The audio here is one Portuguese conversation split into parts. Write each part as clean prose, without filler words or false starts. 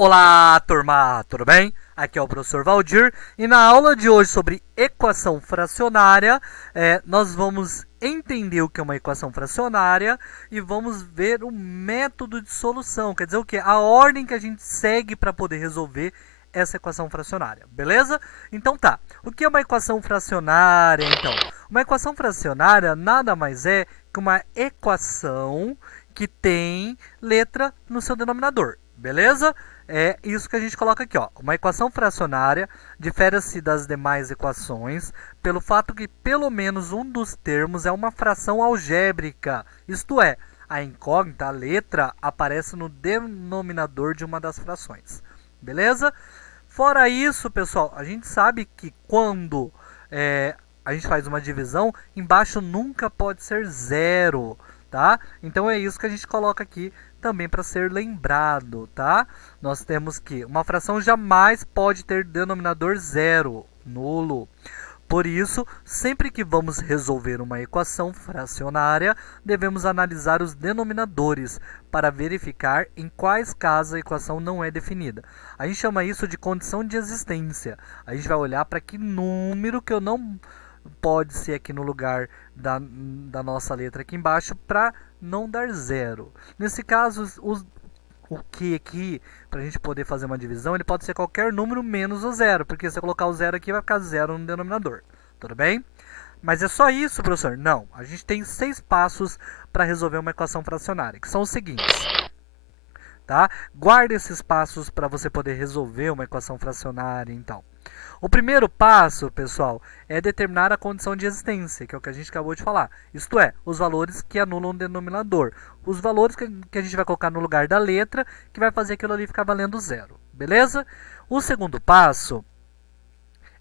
Olá, turma, tudo bem? Aqui é o professor Valdir e na aula de hoje sobre equação fracionária, nós vamos entender o que é uma equação fracionária e vamos ver o método de solução, quer dizer o que? A ordem que a gente segue para poder resolver essa equação fracionária, beleza? Então tá, o que é uma equação fracionária então? Uma equação fracionária nada mais é que uma equação que tem letra no seu denominador, beleza? É isso que a gente coloca aqui, ó. Uma equação fracionária difere-se das demais equações pelo fato que pelo menos um dos termos é uma fração algébrica, isto é, a incógnita, a letra, aparece no denominador de uma das frações. Beleza? Fora isso, pessoal, a gente sabe que quando a gente faz uma divisão, embaixo nunca pode ser zero, tá? Então é isso que a gente coloca aqui também para ser lembrado, tá? Nós temos que uma fração jamais pode ter denominador zero, nulo. Por isso, sempre que vamos resolver uma equação fracionária, devemos analisar os denominadores para verificar em quais casos a equação não é definida. A gente chama isso de condição de existência. A gente vai olhar para que número que eu não pode ser aqui no lugar da nossa letra aqui embaixo para não dar zero. Nesse caso, o que aqui, para a gente poder fazer uma divisão, ele pode ser qualquer número menos o zero, porque se eu colocar o zero aqui vai ficar zero no denominador, tudo bem? Mas é só isso, professor? Não, a gente tem 6 passos para resolver uma equação fracionária, que são os seguintes. Tá? Guarde esses passos para você poder resolver uma equação fracionária, então. O primeiro passo, pessoal, é determinar a condição de existência, que é o que a gente acabou de falar. Isto é, os valores que anulam o denominador. Os valores que a gente vai colocar no lugar da letra, que vai fazer aquilo ali ficar valendo zero. Beleza? O segundo passo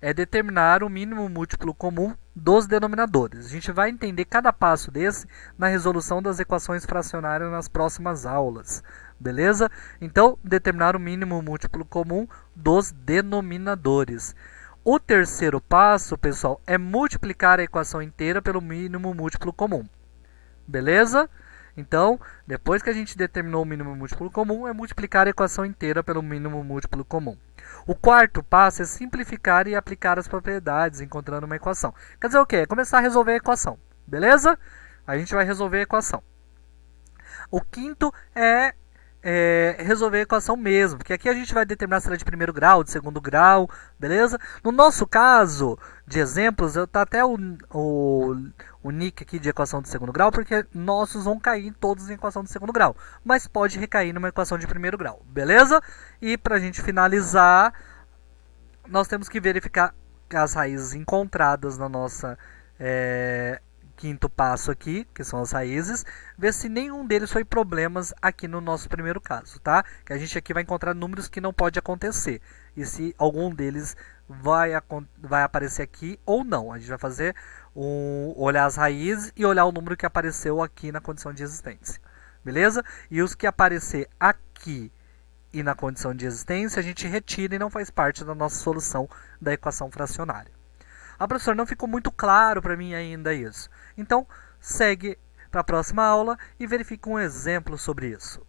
é determinar o mínimo múltiplo comum dos denominadores. A gente vai entender cada passo desse na resolução das equações fracionárias nas próximas aulas. Beleza? Então, determinar o mínimo múltiplo comum dos denominadores. O terceiro passo, pessoal, é multiplicar a equação inteira pelo mínimo múltiplo comum. Beleza? Então, depois que a gente determinou o mínimo múltiplo comum, é multiplicar a equação inteira pelo mínimo múltiplo comum. O quarto passo é simplificar e aplicar as propriedades, encontrando uma equação. Quer dizer o quê? É começar a resolver a equação. Beleza? A gente vai resolver a equação. O quinto é resolver a equação mesmo, porque aqui a gente vai determinar se ela é de primeiro grau, de segundo grau, beleza? No nosso caso de exemplos, está até o nick aqui de equação de segundo grau, porque nossos vão cair todos em equação de segundo grau, mas pode recair numa equação de primeiro grau, beleza? E para a gente finalizar, nós temos que verificar as raízes encontradas na nossa quinto passo aqui, que são as raízes, ver se nenhum deles foi problemas aqui no nosso primeiro caso, tá? Que a gente aqui vai encontrar números que não pode acontecer, e se algum deles vai aparecer aqui ou não. A gente vai fazer olhar as raízes e olhar o número que apareceu aqui na condição de existência, beleza? E os que aparecer aqui e na condição de existência, a gente retira e não faz parte da nossa solução da equação fracionária. Ah, professor, não ficou muito claro para mim ainda isso. Então, segue para a próxima aula e verifique um exemplo sobre isso.